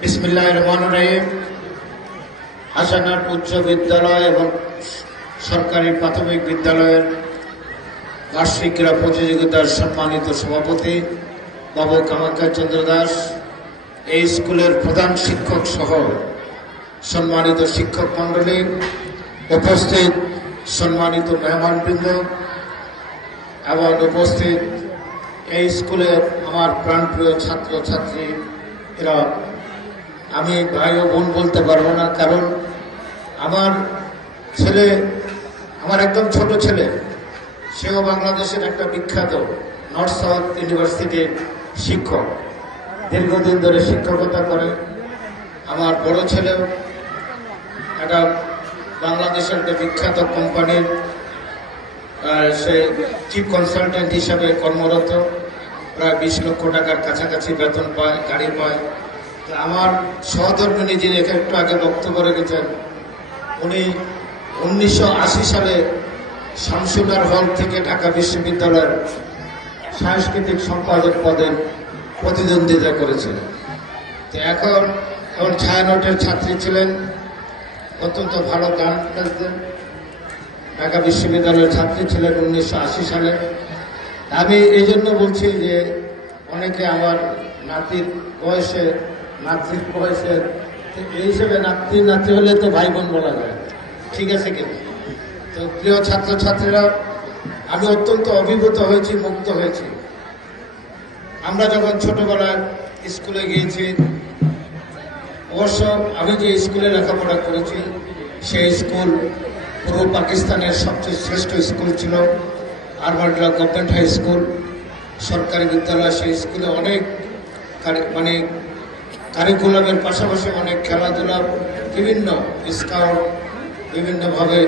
বিসমিল্লাহ রহমান রহিম। হাসানাট উচ্চ বিদ্যালয় এবং সরকারি প্রাথমিক বিদ্যালয়ের বার্ষিক ক্রীড়া প্রতিযোগিতার সম্মানিত সভাপতি বাবু কামাখ্যা চন্দ্র দাস। এই স্কুলের প্রধান শিক্ষক সহ সম্মানিত শিক্ষক মণ্ডলী উপস্থিত সম্মানিত মেহমানবৃন্দ এবং উপস্থিত এই স্কুলের আমার প্রাণপ্রিয় ছাত্র ছাত্রী এরা, আমি ভাই ও বোন বলতে পারব না, কারণ আমার ছেলে, আমার একদম ছোট ছেলে, সেও বাংলাদেশের একটা বিখ্যাত নর্থ সাউথ ইউনিভার্সিটির শিক্ষক, দীর্ঘদিন ধরে শিক্ষকতা করে। আমার বড় ছেলেও একটা বাংলাদেশের একটা বিখ্যাত কোম্পানির সে চিফ কনসালটেন্ট হিসাবে কর্মরত। প্রায় বিশ লক্ষ টাকার কাছাকাছি বেতন পায়, গাড়ি পায়। তো আমার সহধর্মিনী যিনি একটু আগে বক্তব্য রেখেছেন। উনি উনিশশো আশি সালে শামসুনার হল থেকে ঢাকা বিশ্ববিদ্যালয়ের সাংস্কৃতিক সম্পাদক পদে প্রতিদ্বন্দ্বিতা করেছেন। তো এখন এখন ছায়ানটের ছাত্রী ছিলেন, অত্যন্ত ভালো গান ঢাকা বিশ্ববিদ্যালয়ের ছাত্রী ছিলেন উনিশশো আশি সালে। আমি এই জন্য বলছি যে অনেকে আমার নাতির বয়সে, নাতির বয়সের এই হিসেবে নাতি নাতি হলে তো ভাই বোন বলা যায়। ঠিক আছে কিন্তু তো প্রিয় ছাত্রছাত্রীরা, আমি অত্যন্ত অভিভূত হয়েছি মুক্ত হয়েছি। আমরা যখন ছোটবেলায় স্কুলে গিয়েছি, অবশ্য আমি যে স্কুলে লেখাপড়া করেছি, সেই স্কুল পূর্ব পাকিস্তানের সবচেয়ে শ্রেষ্ঠ স্কুল ছিল। আরমাডলা গভর্নমেন্ট হাই স্কুল সরকারি বিদ্যালয়, সেই স্কুলে অনেক মানে কারিকুলামের পাশাপাশি অনেক খেলাধুলা বিভিন্ন স্কাউট বিভিন্নভাবে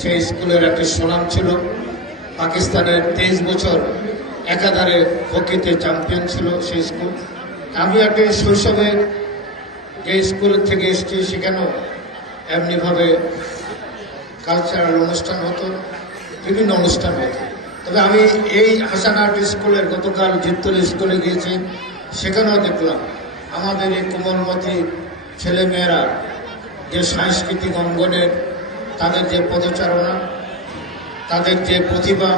সেই স্কুলের একটি সুনাম ছিল। পাকিস্তানের তেইশ বছর একাধারে হকিতে চ্যাম্পিয়ন ছিল সেই স্কুল আমি একটি শৈশবে যে স্কুল থেকে এসেছি সেখানেও এমনিভাবে কালচারাল অনুষ্ঠান হতো, বিভিন্ন অনুষ্ঠান হতো। তবে আমি এই হাসানাট স্কুলের গতকাল জিত্তল স্কুলে গিয়েছি, সেখানেও দেখলাম আমাদের এই কোমলমতি ছেলেমেয়েরা যে সাংস্কৃতিক অঙ্গনের তাদের যে পদচারণা, তাদের যে প্রতিভা,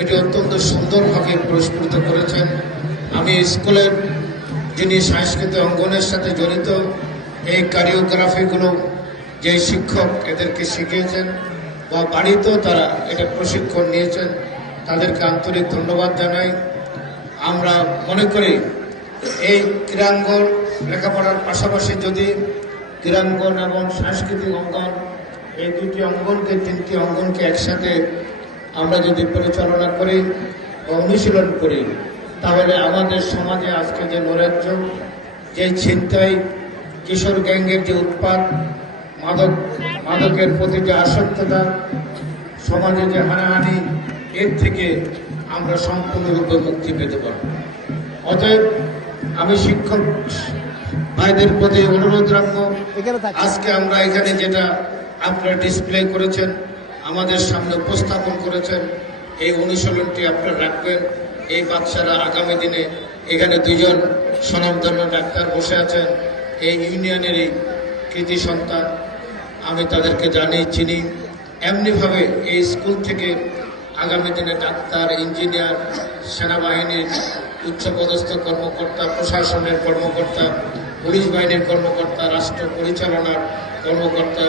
এটি অত্যন্ত সুন্দরভাবে পুরস্কৃত করেছেন। আমি স্কুলের যিনি সাংস্কৃতিক অঙ্গনের সাথে জড়িত, এই কারিওগ্রাফিগুলো যে শিক্ষক এদেরকে শিখিয়েছেন বা বাড়িতেও তারা এটা প্রশিক্ষণ নিয়েছেন তাদেরকে আন্তরিক ধন্যবাদ জানাই। আমরা মনে করি এই ক্রীড়াঙ্গন লেখাপড়ার পাশাপাশি যদি ক্রীড়াঙ্গন এবং সাংস্কৃতিক অঙ্গন এই দুটি অঙ্গনকে, তিনটি অঙ্গনকে একসাথে আমরা যদি পরিচালনা করি অনুশীলন করি, তাহলে আমাদের সমাজে আজকে যে নৈরাজ্য, যে ছিনতাই, কিশোর গ্যাংয়ের যে উৎপাত, মাদক, মাদকের প্রতি যে আসক্ততা, সমাজে যে হানাহানি এর থেকে আমরা সম্পূর্ণরূপে মুক্তি পেতে পারব। অতএব আমি শিক্ষক ভাইদের প্রতি অনুরোধ রাখব আজকে আমরা এখানে যেটা আপনারা ডিসপ্লে করেছেন আমাদের সামনে উপস্থাপন করেছেন এই অনুশীলনটি আপনারা রাখবেন। এই বাচ্চারা আগামী দিনে এখানে দুইজন স্বনামধন্য ডাক্তার বসে আছেন এই ইউনিয়নেরই কৃতি সন্তান। আমি তাদেরকে জানি চিনি এমনিভাবে এই স্কুল থেকে আগামী দিনে ডাক্তার, ইঞ্জিনিয়ার সেনাবাহিনীর উচ্চপদস্থ কর্মকর্তা, প্রশাসনের কর্মকর্তা, পুলিশ বাহিনীর কর্মকর্তা, রাষ্ট্র পরিচালনার কর্মকর্তা,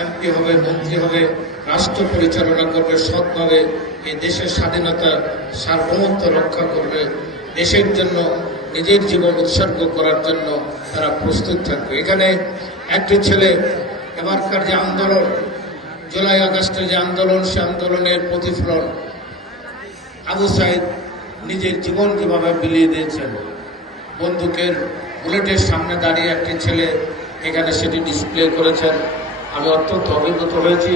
এমপি হবে, মন্ত্রী হবে, রাষ্ট্র পরিচালনা করবে, সৎভাবে এই দেশের স্বাধীনতা সার্বভৌমত্ব রক্ষা করবে। দেশের জন্য, নিজের জীবন উৎসর্গ করার জন্য তারা প্রস্তুত থাকবে। এখানে একটি ছেলে, এবারকার যে আন্দোলন জুলাই আগস্টের যে আন্দোলন, সে আন্দোলনের প্রতিফলন আবু সাইদ নিজের জীবন কীভাবে বিলিয়ে দিয়েছেন বন্দুকের বুলেটের সামনে দাঁড়িয়ে একটি ছেলে এখানে সেটি ডিসপ্লে করেছেন আমি অত্যন্ত অভিভূত হয়েছি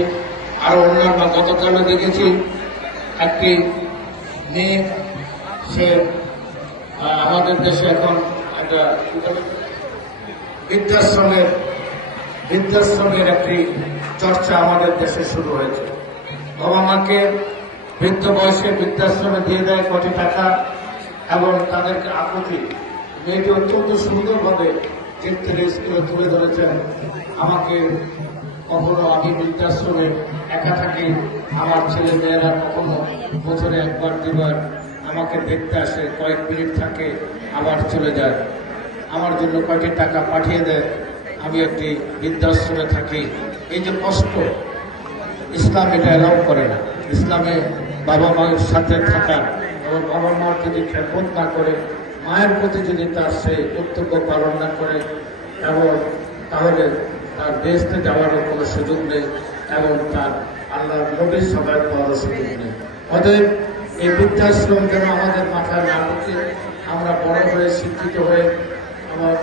আরও অন্যান্য গতকালও দেখেছি একটি মেয়ে, সে আমাদের দেশে এখন একটা? বৃদ্ধাশ্রমের বৃদ্ধাশ্রমের একটি চর্চা আমাদের দেশে শুরু হয়েছে। বাবা মাকে বৃদ্ধ বয়সে বৃদ্ধাশ্রমে দিয়ে দেয় কোটি টাকা এবং তাদেরকে আকুতি মেয়েটি অত্যন্ত সুন্দরভাবে ক্ষেত্রে স্কুলে তুলে ধরেছেন। আমাকে কখনো আমি বৃদ্ধাশ্রমে একা থাকি, আমার ছেলে মেয়েরা কখনো বছরে একবার, দুবার আমাকে দেখতে আসে, কয়েক মিনিট থাকে, আবার চলে যায়। আমার জন্য কয়েকটি টাকা পাঠিয়ে দেয় আমি একটি বৃদ্ধাশ্রমে থাকি। এই যে কষ্ট, ইসলাম এটা অ্যালাউ করে না। ইসলামে বাবা মায়ের সাথে থাকা এবং বাবা মার যদি খেপত না করে, মায়ের প্রতি যদি তার সেই কর্তব্য পালন না করে, এবং তাহলে তার দেশতে যাওয়ারও কোনো সুযোগ নেই এবং তার আল্লাহ নবীর সবাই পাওয়ারও সুযোগ নেই। অতএব এই বৃদ্ধাশ্রম যেন আমাদের মাথায় না ঢুকে, আমরা বড় হয়ে শিক্ষিত হয়ে আমার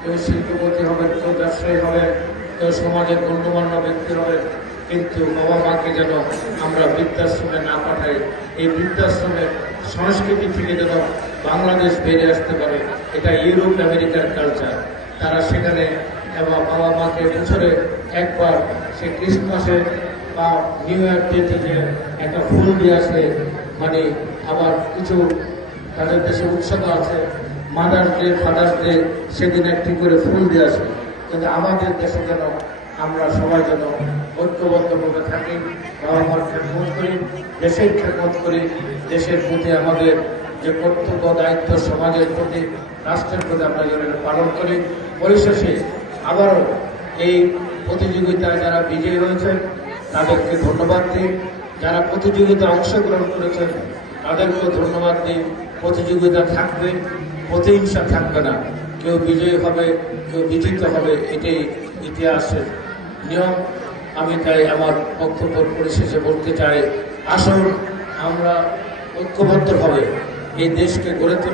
কেউ শিল্পপতি হবে কেউ ব্যবসায়ী হবে কেউ সমাজের গণ্যমান্য ব্যক্তি হবে। কিন্তু বাবা মাকে যেন আমরা বৃদ্ধাশ্রমে না পাঠাই, এই বৃদ্ধাশ্রমের সংস্কৃতি থেকে যেন বাংলাদেশ বেড়ে আসতে পারে, এটা ইউরোপ, আমেরিকার কালচার। তারা সেখানে এবং বাবা মাকে বছরে একবার সে ক্রিসমাসে বা নিউ ইয়ার ডেতে যে একটা ফুল দিয়ে আসে মানে আবার কিছু তাদের দেশে উৎসব আছে। মাদার্স ডে ফাদার্স ডে সেদিন একটি করে ফুল দিয়ে আসে। কিন্তু আমাদের দেশে যেন আমরা সবাই যেন ঐক্যবদ্ধভাবে থাকি, বাবা মার খেদমত করি, দেশের খেদমত করি, দেশের প্রতি আমাদের যে কর্তব্য, দায়িত্ব, সমাজের প্রতি, রাষ্ট্রের প্রতি আমরা যেন পালন করি। পরিশেষে আবারও এই প্রতিযোগিতায় যারা বিজয়ী হয়েছেন তাদেরকে ধন্যবাদ দিই। যারা প্রতিযোগিতায় অংশগ্রহণ করেছেন, তাদেরকেও ধন্যবাদ দিই। প্রতিযোগিতা থাকবে। প্রতিহিংসা থাকবে না। কেউ বিজয়ী হবে, কেউ বিজিত হবে, এটাই ইতিহাসের নিয়ম। আমি তাই আমার বক্তব্য পরিশেষে বলতে চাই, আসুন আমরা ঐক্যবদ্ধভাবে এই দেশকে গড়ে তুলি।